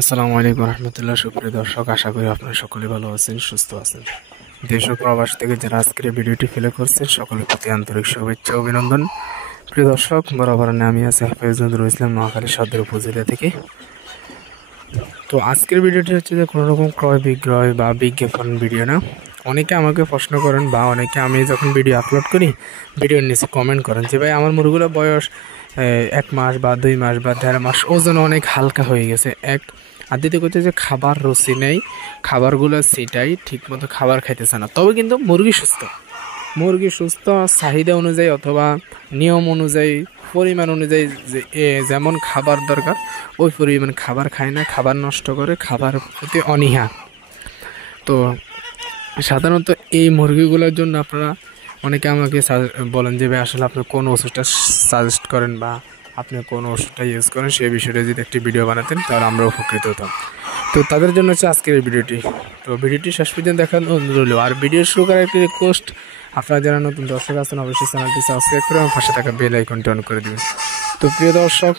আসসালামু আলাইকুম রহমতুল্লাহ। সুপ্রিয় দর্শক, আশা করি আপনারা সকলে ভালো আছেন, সুস্থ আছেন। দেশ ও প্রবাস থেকে যারা আজকের এই ভিডিওটি ফলো করছেন সকলের প্রতি আন্তরিক শুভেচ্ছা ও অভিনন্দন। প্রিয় দর্শক, বরাবর আমি আছি হাফেজ নজরুল ইসলাম, নোয়াখালী সদর উপজেলা থেকে। তো আজকের ভিডিওটি হচ্ছে যে কোনো রকম ক্রয় বিক্রয় বা বিজ্ঞাপন ভিডিও না। অনেকে আমাকে প্রশ্ন করেন বা অনেকে আমি যখন ভিডিও আপলোড করি ভিডিওর নিচে কমেন্ট করেন যে ভাই আমার মুরগুলোর বয়স 1 মাস বা 2 মাস বা 1.5 মাস, ওজন অনেক হালকা হয়ে গেছে। আর দ্বিতীয় করছে যে খাবার রুচি নেই, খাবারগুলো সেটাই ঠিকমতো খাবার খাইতেছে না। তবে কিন্তু মুরগি সুস্থ চাহিদা অনুযায়ী অথবা নিয়ম অনুযায়ী পরিমাণ অনুযায়ী যেমন খাবার দরকার ওই পরিমাণ খাবার খায় না, খাবার নষ্ট করে, খাবার প্রতি অনীহা। তো সাধারণত এই মুরগিগুলোর জন্য আপনারা অনেকে আমাকে বলেন যে ভাই আসলে আপনি কোন ওষুধটা সাজেস্ট করেন বা আপনি কোন ওষুধটা ইউজ করেন সেই বিষয়টা যদি একটি ভিডিও বানাতেন তাহলে আমরা উপকৃত হতাম। তো তাদের জন্য হচ্ছে আজকের এই ভিডিওটি। তো ভিডিওটি শেষ পর্যন্ত দেখার অনুরোধ রইল। আর ভিডিও শুরু করার একটি রিকোয়েস্ট, আপনারা যারা নতুন দর্শক আছেন অবশ্যই চ্যানেলটি সাবস্ক্রাইব করে আমার পাশে থাকা বেল আইকনটি অন করে দিবেন। তো প্রিয় দর্শক,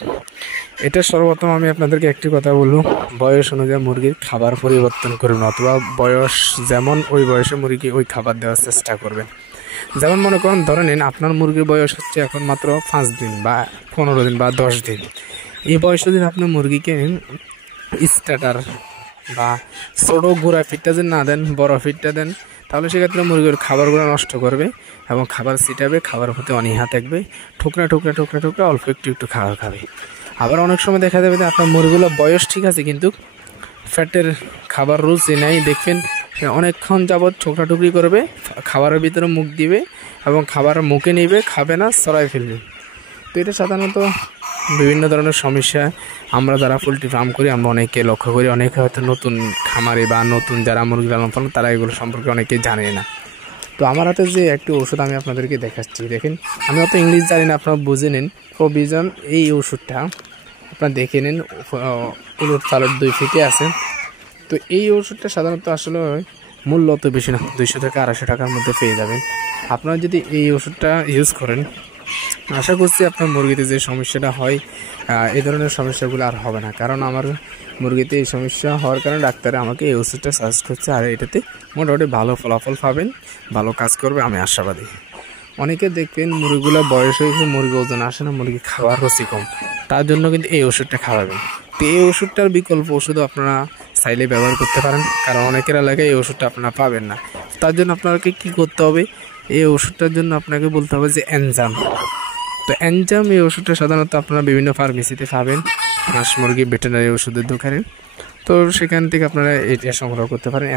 এটা সর্বপ্রথম আমি আপনাদেরকে একটি কথা বলবো, বয়স অনুযায়ী মুরগির খাবার পরিবর্তন করবেন, অথবা বয়স যেমন ওই বয়সে মুরগি ওই খাবার দেওয়ার চেষ্টা করবেন। যেমন মনে করেন, ধরে নিন আপনার মুরগির বয়স হচ্ছে এখন মাত্র 5 দিন বা 15 দিন বা 10 দিন। এই বয়সে যদি আপনি মুরগিকে স্টার্টার বা ছোটো গুঁড়া ফিডটা যদি না দেন, বড় ফিডটা দেন, তাহলে সেক্ষেত্রে মুরগির খাবারগুলো নষ্ট করবে এবং খাবার ছিটাবে, খাবার প্রতি অনীহা থাকবে, ঠুকরা ঠুকরা ঠুকরা ঠুকরা অল্প একটু একটু খাবার খাবে। আবার অনেক সময় দেখা যাবে যে আপনার মুরগিগুলো বয়স ঠিক আছে কিন্তু ফ্যাটের খাবার রুচি নেই, দেখবেন সে অনেকক্ষণ যাবৎ ঠোকরাটুকরি করবে, খাবারের ভিতরে মুখ দিবে এবং খাবার মুখে নিবে, খাবে না, সরাই ফেলবে। তো এটা সাধারণত বিভিন্ন ধরনের সমস্যা আমরা যারা পোলট্রি ফার্ম করি আমরা অনেকে লক্ষ্য করি। অনেকে হয়তো নতুন খামারে বা নতুন যারা মুরগি লালন পালন তারা এগুলো সম্পর্কে অনেকে জানে না। তো আমার হাতে যে একটি ওষুধ আমি আপনাদেরকে দেখাচ্ছি, দেখেন আমি অত ইংলিশ জানি না, আপনারা বুঝে নিন। প্রভিজন এই ওষুধটা আপনারা দেখে নিন, উলট পালট 2 ফিটে আছে। তো এই ওষুধটা সাধারণত আসলে মূল্য অত বেশি না, 200 থেকে 250 টাকার মধ্যে পেয়ে যাবেন। আপনারা যদি এই ওষুধটা ইউজ করেন, আশা করছি আপনার মুরগিতে যে সমস্যাটা হয় এই ধরনের সমস্যাগুলো আর হবে না। কারণ আমার মুরগিতে এই সমস্যা হওয়ার কারণে ডাক্তারে আমাকে এই ওষুধটা সাজেস্ট করছে, আর এটাতে মোটামুটি ভালো ফলাফল পাবেন, ভালো কাজ করবে, আমি আশাবাদী। অনেকে দেখবেন মুরগিগুলো বয়স হয়েছে, মুরগি ওজন আসে না, মুরগি খাওয়ার রুচি কম, তার জন্য কিন্তু এই ওষুধটা খাওয়াবেন। তো এই ওষুধটার বিকল্প ওষুধও আপনারা চাইলে ব্যবহার করতে পারেন, কারণ অনেকের এলাকায় এই ওষুধটা আপনারা পাবেন না। তার জন্য আপনাকে কী করতে হবে, এই ওষুধটার জন্য আপনাকে বলতে হবে যে এনজাম। তো এনজাম এই ওষুধটা সাধারণত আপনারা বিভিন্ন ফার্মেসিতে পাবেন, হাঁস মুরগি ভেটেরিনারি ওষুধের দোকানে। তো সেখান থেকে আপনারা এটা সংগ্রহ করতে পারেন।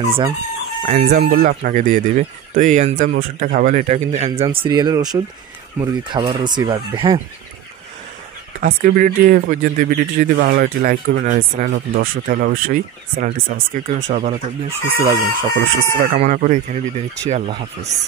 এনজাম বললে আপনাকে দিয়ে দেবে। তো এই এনজাম ওষুধটা খাওয়ালে, এটা কিন্তু এনজাম সিরিয়ালের ওষুধ, মুরগি খাবার রুচি বাড়বে। হ্যাঁ, আজকের ভিডিওটি পর্যন্ত। ভিডিওটি যদি ভালো লাগে একটি লাইক করবেন, আর চ্যানেল নতুন দর্শক তাহলে অবশ্যই চ্যানেলটি সাবস্ক্রাইব করবেন। সবাই ভালো থাকবেন, সুস্থ থাকবেন, সকলের সুস্থতা কামনা করে এখানে বিদায় নিচ্ছি। আল্লাহ হাফেজ।